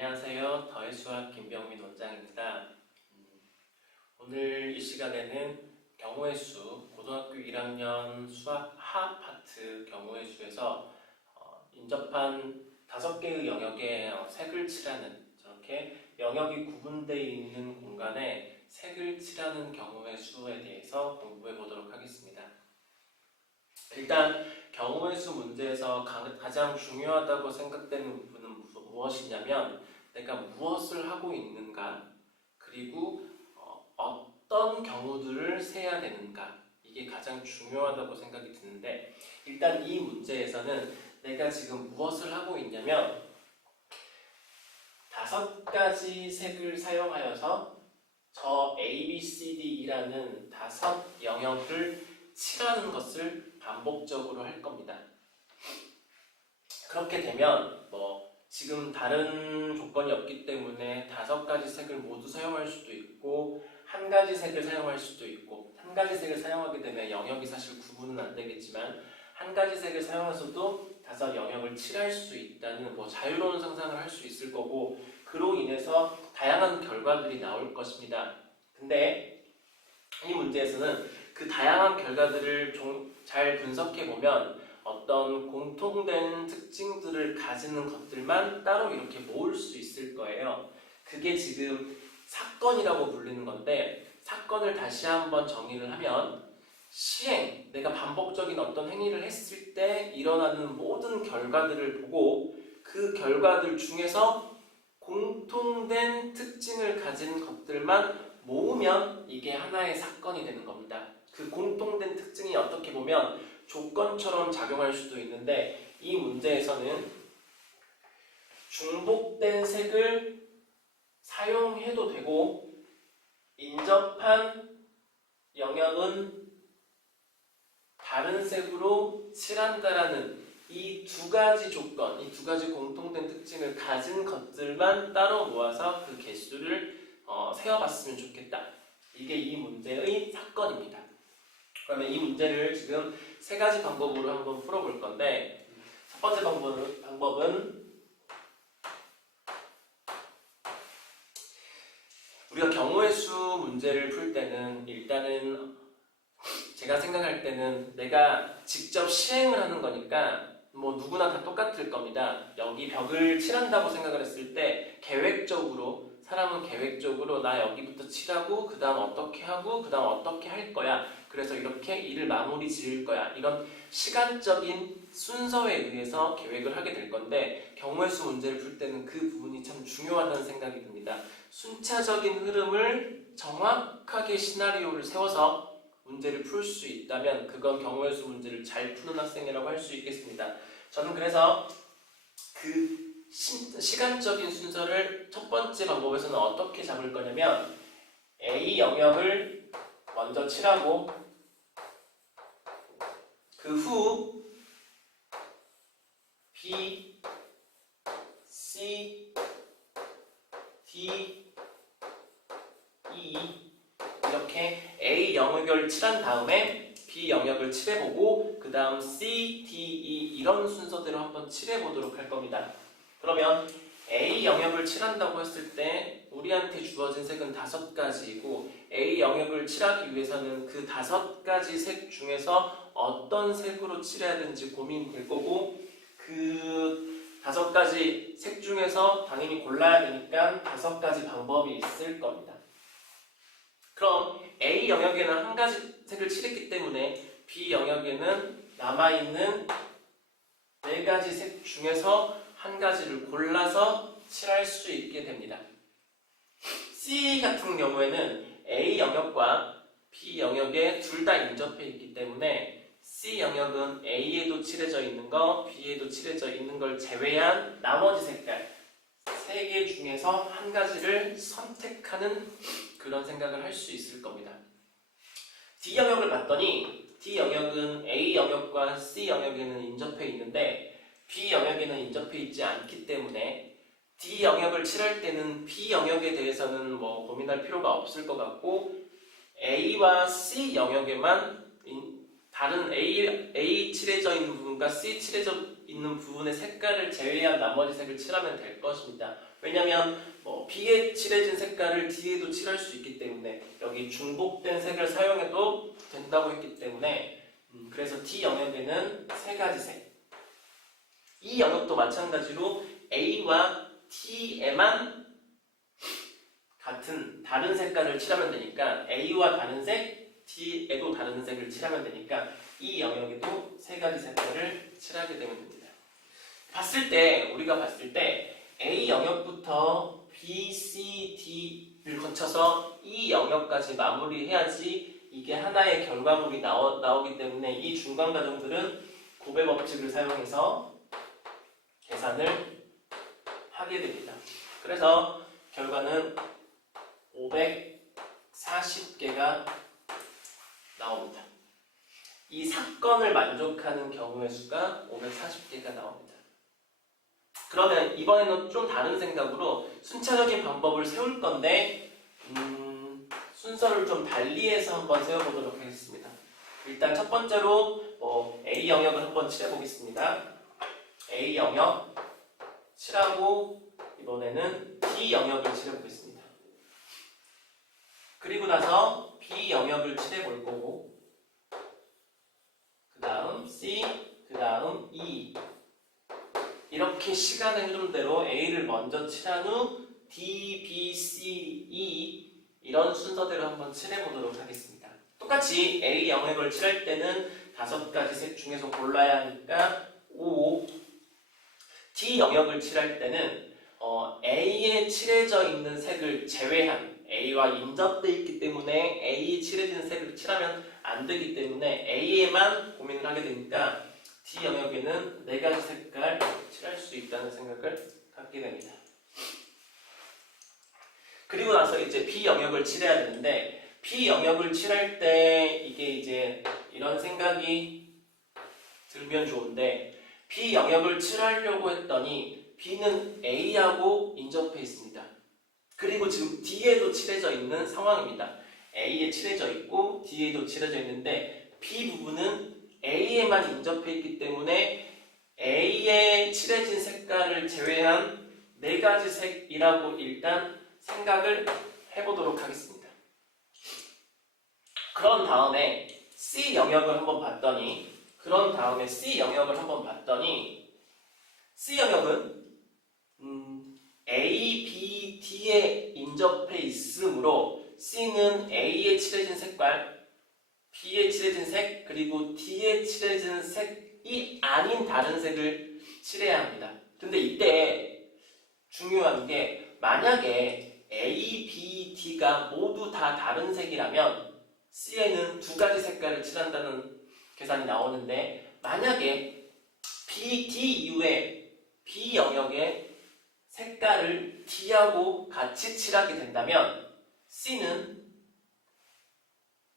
안녕하세요. 더의 수학 김병민 원장입니다. 오늘 이 시간에는 경우의 수, 고등학교 1학년 수학 하 파트 경우의 수에서 인접한 5개의 영역에 색을 칠하는, 저렇게 영역이 구분되어 있는 공간에 색을 칠하는 경우의 수에 대해서 공부해 보도록 하겠습니다. 일단 경우의 수 문제에서 가장 중요하다고 생각되는 부분은 무엇이냐면 내가 무엇을 하고 있는가, 그리고 어떤 경우들을 세야 되는가, 이게 가장 중요하다고 생각이 드는데, 일단 이 문제에서는 내가 지금 무엇을 하고 있냐면 5가지 색을 사용하여서 저 A, B, C, D라는 5 영역을 칠하는 것을 반복적으로 할 겁니다. 그렇게 되면 지금 다른 조건이 없기 때문에 5가지 색을 모두 사용할 수도 있고 1가지 색을 사용할 수도 있고, 1가지 색을 사용하게 되면 영역이 사실 구분은 안 되겠지만 1가지 색을 사용해서도 5 영역을 칠할 수 있다는 자유로운 상상을 할 수 있을 거고, 그로 인해서 다양한 결과들이 나올 것입니다. 근데 이 문제에서는 그 다양한 결과들을 잘 분석해 보면 어떤 공통된 특징들을 가지는 것들만 따로 이렇게 모을 수 있을 거예요. 그게 지금 사건이라고 불리는 건데, 사건을 다시 한번 정의를 하면 시행, 내가 반복적인 어떤 행위를 했을 때 일어나는 모든 결과들을 보고 그 결과들 중에서 공통된 특징을 가진 것들만 모으면 이게 하나의 사건이 되는 겁니다. 그 공통된 특징이 어떻게 보면 조건처럼 작용할 수도 있는데, 이 문제에서는 중복된 색을 사용해도 되고 인접한 영역은 다른 색으로 칠한다라는 이 2가지 조건, 이 2가지 공통된 특징을 가진 것들만 따로 모아서 그 개수를 세어봤으면 좋겠다. 이게 이 문제의 사건입니다. 그러면 이 문제를 지금 3가지 방법으로 한번 풀어볼 건데, 첫 번째 방법은 우리가 경우의 수 문제를 풀 때는 일단은 제가 생각할 때는 내가 직접 시행을 하는 거니까 누구나 다 똑같을 겁니다. 여기 벽을 칠한다고 생각을 했을 때 사람은 계획적으로 나 여기부터 칠하고 그 다음 어떻게 하고 그 다음 어떻게 할 거야, 그래서 이렇게 일을 마무리 지을 거야, 이런 시간적인 순서에 의해서 계획을 하게 될 건데, 경우의 수 문제를 풀 때는 그 부분이 참 중요하다는 생각이 듭니다. 순차적인 흐름을 정확하게 시나리오를 세워서 문제를 풀 수 있다면 그건 경우의 수 문제를 잘 푸는 학생이라고 할 수 있겠습니다. 저는 그래서 그 시간적인 순서를 첫 번째 방법에서는 어떻게 잡을 거냐면, A 영역을 먼저 칠하고 그 후 B, C, D, E 이렇게 A 영역을 칠한 다음에 B 영역을 칠해보고 그 다음 C, D, E 이런 순서대로 한번 칠해보도록 할 겁니다. 그러면 A 영역을 칠한다고 했을 때 우리한테 주어진 색은 5가지이고 A 영역을 칠하기 위해서는 그 5가지 색 중에서 어떤 색으로 칠해야 되는지 고민될 거고, 그 5가지 색 중에서 당연히 골라야 되니까 5가지 방법이 있을 겁니다. 그럼 A 영역에는 1가지 색을 칠했기 때문에 B 영역에는 남아있는 4가지 색 중에서 1가지를 골라서 칠할 수 있게 됩니다. C 같은 경우에는 A 영역과 B 영역에 둘 다 인접해 있기 때문에 C 영역은 A에도 칠해져 있는 거, B에도 칠해져 있는 걸 제외한 나머지 색깔 3개 중에서 1가지를 선택하는 그런 생각을 할 수 있을 겁니다. D 영역을 봤더니 D 영역은 A 영역과 C 영역에는 인접해 있는데 B 영역에는 인접해 있지 않기 때문에 D 영역을 칠할 때는 B 영역에 대해서는 고민할 필요가 없을 것 같고, A와 C 영역에만 다른 A 칠해져 있는 부분과 C 칠해져 있는 부분의 색깔을 제외한 나머지 색을 칠하면 될 것입니다. 왜냐면 B에 칠해진 색깔을 D에도 칠할 수 있기 때문에 여기 중복된 색을 사용해도 된다고 했기 때문에 그래서 D 영역에는 세 가지 색. 이 영역도 마찬가지로 A와 T에만 같은 다른 색깔을 칠하면 되니까 A와 다른 색, T에도 다른 색을 칠하면 되니까 이 영역에도 세 가지 색깔을 칠하게 되면 됩니다. 우리가 봤을 때 A 영역부터 B, C, D를 거쳐서 이 영역까지 마무리해야지 이게 하나의 결과물이 나오기 때문에 이 중간 과정들은 곱의 법칙을 사용해서 계산을 하게 됩니다. 그래서 결과는 540개가 나옵니다. 이 사건을 만족하는 경우의 수가 540개가 나옵니다. 그러면 이번에는 좀 다른 생각으로 순차적인 방법을 세울 건데 순서를 좀 달리해서 한번 세워보도록 하겠습니다. 일단 첫 번째로 A 영역을 한번 칠해보겠습니다. A 영역 칠하고 이번에는 D 영역을 칠해보겠습니다. 그리고 나서 B 영역을 칠해볼 거고 그 다음 C, 그 다음 E 이렇게 시간의 흐름대로 A를 먼저 칠한 후 D, B, C, E 이런 순서대로 한번 칠해보도록 하겠습니다. 똑같이 A 영역을 칠할 때는 5가지 색 중에서 골라야 하니까 5, D 영역을 칠할 때는 A에 칠해져 있는 색을 제외한 A와 인접되어 있기 때문에 A에 칠해진 색을 칠하면 안 되기 때문에 A에만 고민을 하게 되니까 D 영역에는 4가지 색깔 칠할 수 있다는 생각을 갖게 됩니다. 그리고 나서 이제 B 영역을 칠해야 되는데 B 영역을 칠할 때 이게 이제 이런 생각이 들면 좋은데 B 영역을 칠하려고 했더니 B는 A하고 인접해 있습니다. 그리고 지금 D에도 칠해져 있는 상황입니다. A에 칠해져 있고 D에도 칠해져 있는데 B 부분은 A에만 인접해 있기 때문에 A에 칠해진 색깔을 제외한 4가지 색이라고 일단 생각을 해보도록 하겠습니다. 그런 다음에 C 영역을 한번 봤더니 C 영역은 A, B, D에 인접해 있으므로 C는 A에 칠해진 색깔, B에 칠해진 색, 그리고 D에 칠해진 색이 아닌 다른 색을 칠해야 합니다. 근데 이때 중요한 게 만약에 A, B, D가 모두 다 다른 색이라면 C에는 2가지 색깔을 칠한다는 계산이 나오는데 만약에 B, D 이후에 B 영역에 색깔을 D하고 같이 칠하게 된다면 C는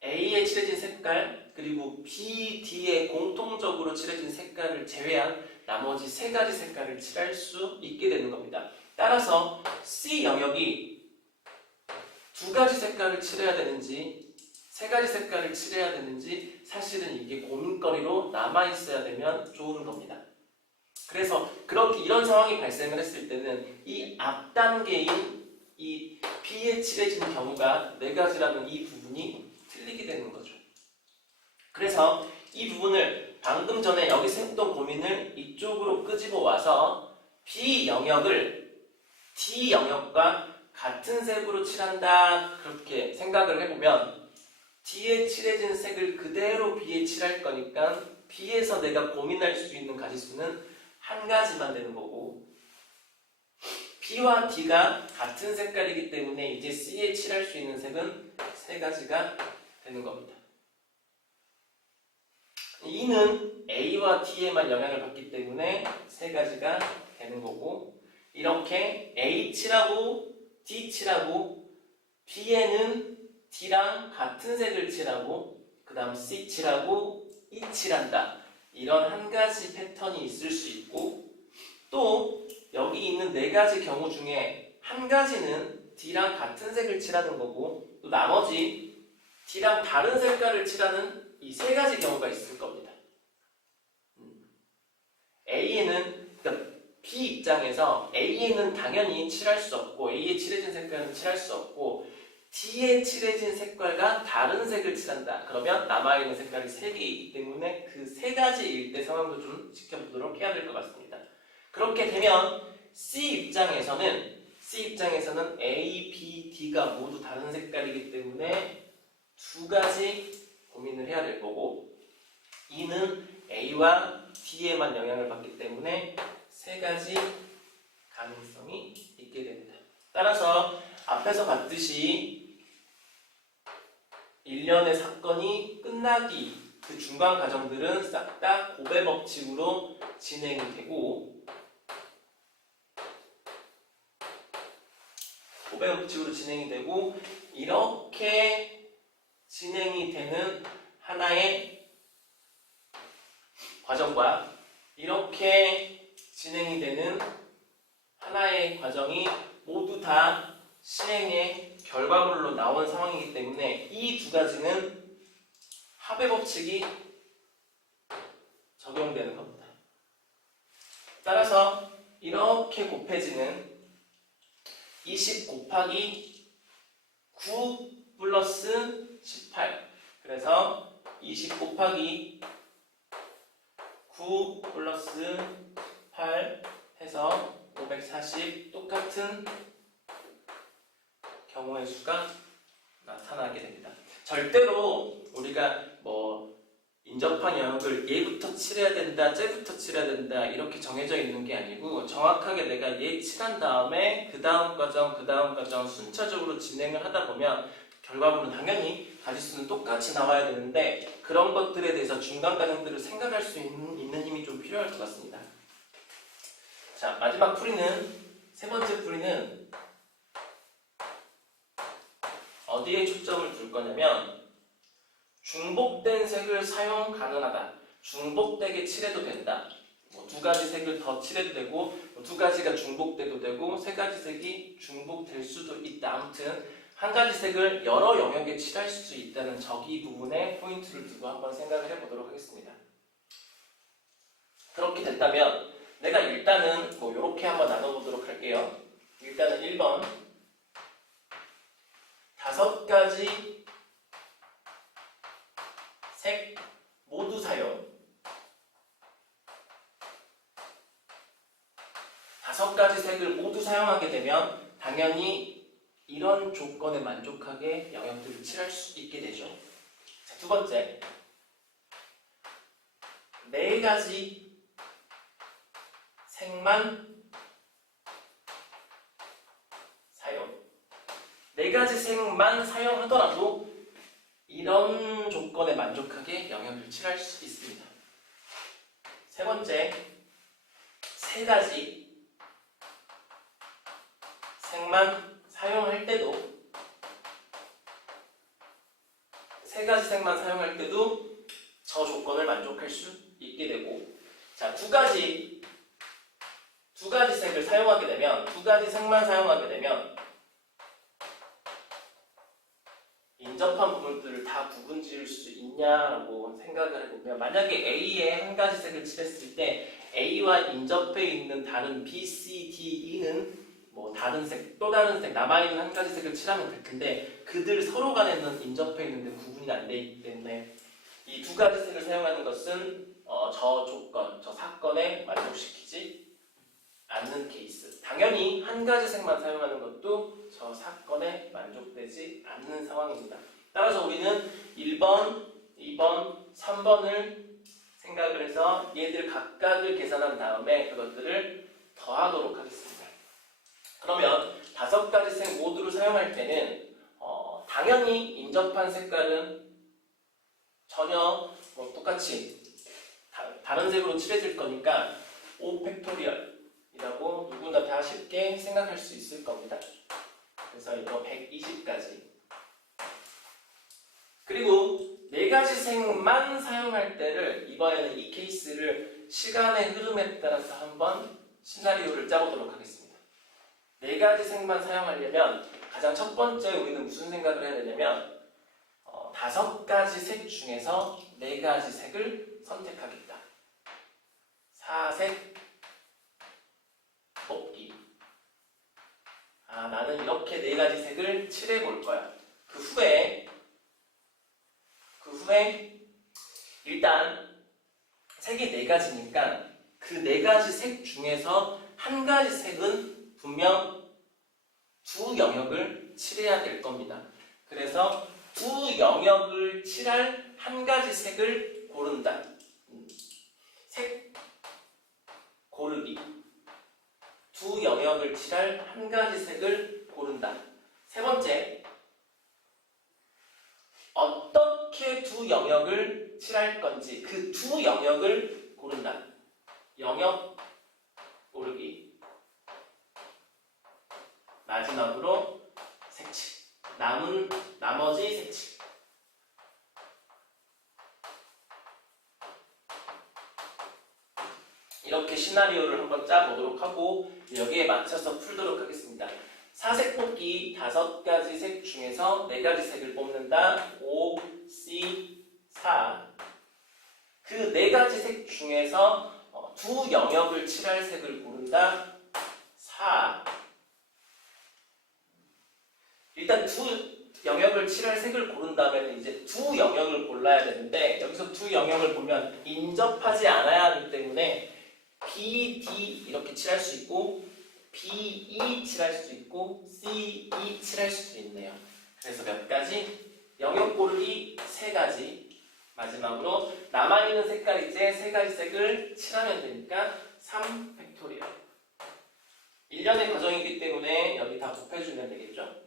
A에 칠해진 색깔 그리고 B, D에 공통적으로 칠해진 색깔을 제외한 나머지 3가지 색깔을 칠할 수 있게 되는 겁니다. 따라서 C 영역이 2가지 색깔을 칠해야 되는지 3가지 색깔을 칠해야 되는지 사실은 이게 고민거리로 남아있어야 되면 좋은 겁니다. 그래서 이런 상황이 발생을 했을 때는 이 앞 단계인 이 B에 칠해진 경우가 4가지라는 이 부분이 틀리게 되는 거죠. 그래서 이 부분을 방금 전에 여기서 했던 고민을 이쪽으로 끄집어 와서 B 영역을 D 영역과 같은 색으로 칠한다 그렇게 생각을 해보면 D에 칠해진 색을 그대로 B에 칠할 거니까 B에서 내가 고민할 수 있는 가지수는 1가지만 되는 거고 B와 D가 같은 색깔이기 때문에 이제 C에 칠할 수 있는 색은 3가지가 되는 겁니다. E는 A와 T에만 영향을 받기 때문에 3가지가 되는 거고 이렇게 A 칠하고 D 칠하고 B에는 D랑 같은 색을 칠하고 그 다음 C 칠하고 E 칠한다. 이런 1가지 패턴이 있을 수 있고 또 여기 있는 4가지 경우 중에 1가지는 D랑 같은 색을 칠하는 거고 또 나머지 D랑 다른 색깔을 칠하는 이 3가지 경우가 있을 겁니다. 그러니까 B 입장에서 A에는 당연히 칠할 수 없고 A에 칠해진 색깔은 칠할 수 없고 D에 칠해진 색깔과 다른 색을 칠한다. 그러면 남아있는 색깔이 3개이기 때문에 그 3가지 일대 상황도 좀 지켜보도록 해야 될 것 같습니다. 그렇게 되면 C 입장에서는 A, B, D가 모두 다른 색깔이기 때문에 2가지 고민을 해야 될 거고 E는 A와 D에만 영향을 받기 때문에 3가지 가능성이 있게 됩니다. 따라서 앞에서 봤듯이 일련의 사건이 끝나기 그 중간 과정들은 싹 다 고배 법칙으로 진행이 되고 이렇게 진행이 되는 하나의 과정과 이렇게 진행이 되는 하나의 과정이 모두 다 실행의 결과물로 나온 상황이기 때문에 이 2가지는 합의 법칙이 적용되는 겁니다. 따라서 이렇게 곱해지는 20 곱하기 9 플러스 18 그래서 20 곱하기 9 플러스 8 해서 540 똑같은 경우의 수가 나타나게 됩니다. 절대로 우리가 인접한 영역을 얘부터 칠해야 된다, 쟤부터 칠해야 된다 이렇게 정해져 있는 게 아니고 정확하게 내가 얘 칠한 다음에 그 다음 과정 순차적으로 진행을 하다 보면 결과물은 당연히 가지수는 똑같이 나와야 되는데 그런 것들에 대해서 중간 과정들을 생각할 수 있는 힘이 좀 필요할 것 같습니다. 자, 마지막 세 번째 풀이는 어디에 초점을 둘 거냐면 중복된 색을 사용 가능하다. 중복되게 칠해도 된다. 2가지 색을 더 칠해도 되고 2가지가 중복돼도 되고 3가지 색이 중복될 수도 있다. 아무튼 한 가지 색을 여러 영역에 칠할 수 있다는 저기 부분에 포인트를 두고 한번 생각을 해보도록 하겠습니다. 그렇게 됐다면 내가 일단은 이렇게 한번 나눠보도록 할게요. 일단은 1번 5가지 색 모두 사용 5가지 색을 모두 사용하게 되면 당연히 이런 조건에 만족하게 영역들을 칠할 수 있게 되죠. 자, 2번째 4가지 색만 사용 4가지 색만 사용하더라도 이런 조건에 만족하게 영역을 칠할 수 있습니다. 3번째 3가지 색만 사용할 때도 3가지 색만 사용할 때도 저 조건을 만족할 수 있게 되고 자, 2가지 색을 사용하게 되면 2가지 색만 사용하게 되면 인접한 부분들을 다 구분 지을 수 있냐라고 생각을 해보면 만약에 A에 한 가지 색을 칠했을 때 A와 인접해 있는 다른 B, C, D, E는 다른 색, 또 다른 색, 남아있는 한 가지 색을 칠하면 될 텐데 그들 서로 간에는 인접해 있는데 구분이 안 돼 있기 때문에 이 2가지 색을 사용하는 것은 저 조건, 저 사건에 만족시키지 않는 케이스. 당연히 한 가지 색만 사용하는 것도 저 사건에 만족되지 않는 상황입니다. 따라서 우리는 1번, 2번, 3번을 생각을 해서 얘들 각각을 계산한 다음에 그것들을 더하도록 하겠습니다. 그러면 5가지 색 모두를 사용할 때는 당연히 인접한 색깔은 전혀 똑같이 다른 색으로 칠해질 거니까 5팩토리얼이라고 누구나 다 쉽게 생각할 수 있을 겁니다. 그래서 이거 120가지. 그리고 4가지 색만 사용할 때를 이번에는 이 케이스를 시간의 흐름에 따라서 한번 시나리오를 짜보도록 하겠습니다. 4가지 색만 사용하려면 가장 첫 번째 우리는 무슨 생각을 해야 되냐면 5가지 색 중에서 4가지 색을 선택하겠다. 사색 뽑기. 나는 이렇게 네 가지 색을 칠해 볼 거야. 그 후에 일단 색이 네 가지니까 그 네 가지 색 중에서 한 가지 색은 분명 두 영역을 칠해야 될 겁니다. 그래서 두 영역을 칠할 한 가지 색을 고른다. 색 고르기. 두 영역을 칠할 한 가지 색을 고른다. 세 번째, 어떻게 두 영역을 칠할 건지 그 두 영역을 고른다. 영역 고르기. 마지막으로 색칠. 나머지 색칠. 이렇게 시나리오를 한번 짜보도록 하고 여기에 맞춰서 풀도록 하겠습니다. 사색 뽑기 5가지 색 중에서 4가지 색을 뽑는다. 5, C, 4. 그 4가지 색 중에서 두 영역을 칠할 색을 고른다. 4. 일단 두 영역을 칠할 색을 고른 다음에는 이제 두 영역을 골라야 되는데 여기서 두 영역을 보면 인접하지 않아야 하기 때문에 B, D 이렇게 칠할 수 있고 B, E 칠할 수 있고 C, E 칠할 수도 있네요. 그래서 몇 가지? 영역 고르기 3가지. 마지막으로 남아있는 색깔 이제 3가지 색을 칠하면 되니까 3 팩토리얼. 1년의 과정이기 때문에 여기 다 곱해주면 되겠죠?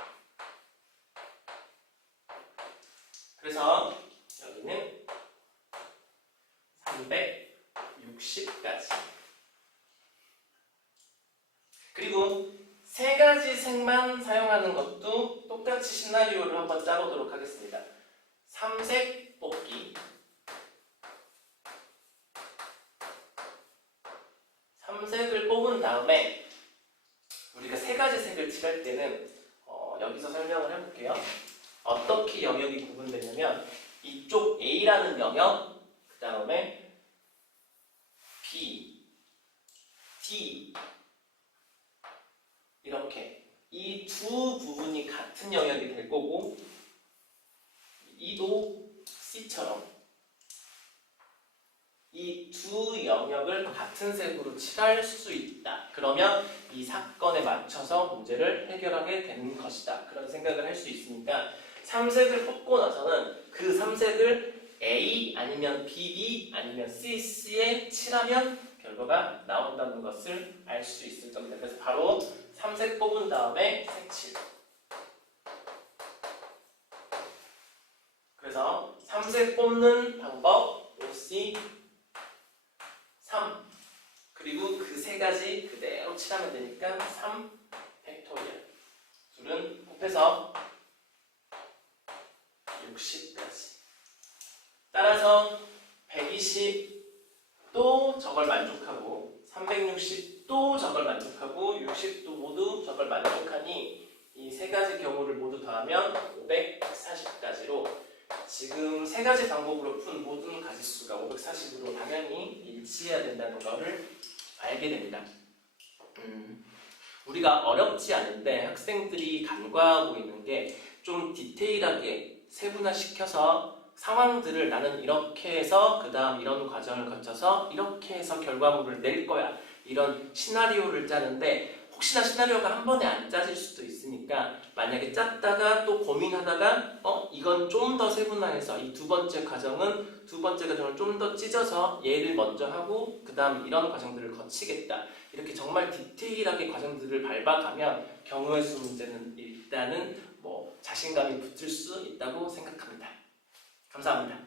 그래서 여기는 360까지. 그리고 3가지 색만 사용하는 것도 똑같이 시나리오를 한번 짜보도록 하겠습니다. 3색 뽑기. 3색을 뽑은 다음에 우리가 3가지 색을 칠할 때는 여기서 설명을 해볼게요. 어떻게 영역이 구분되냐면 이쪽 A라는 영역, 그 다음에 B, D 이렇게 이 두 부분이 같은 영역이 될 거고 E도 C처럼 이 두 영역을 같은 색으로 칠할 수 있다. 그러면 이 사건에 맞춰서 문제를 해결하게 되는 것이다. 그런 생각을 할 수 있으니까 3색을 뽑고 나서는 그 3색을 A 아니면 BB 아니면 CC에 칠하면 결과가 나온다는 것을 알 수 있을 겁니다. 그래서 바로 3색 뽑은 다음에 색칠. 그래서 3색 뽑는 방법 OC 3. 그리고 그 3가지 그대로 칠하면 되니까 3 팩토리얼. 둘은 곱해서 60까지. 따라서 120도 저걸 만족하고 360도 저걸 만족하고 60도 모두 저걸 만족하니 이 3가지 경우를 모두 더하면 540까지로 지금 3가지 방법으로 푼 모든 가지수가 540으로 당연히 일치해야 된다는 것을 알게 됩니다. 우리가 어렵지 않은데 학생들이 간과하고 있는 게 좀 디테일하게 세분화시켜서 상황들을 나는 이렇게 해서 그 다음 이런 과정을 거쳐서 이렇게 해서 결과물을 낼 거야. 이런 시나리오를 짜는데 혹시나 시나리오가 한 번에 안 짜질 수도 있으니까 만약에 짰다가 또 고민하다가 이건 좀 더 세분화해서 이 두 번째 과정을 좀 더 찢어서 얘를 먼저 하고 그 다음 이런 과정들을 거치겠다. 이렇게 정말 디테일하게 과정들을 밟아가면 경우의 수 문제는 일단은 자신감이 붙을 수 있다고 생각합니다. 감사합니다.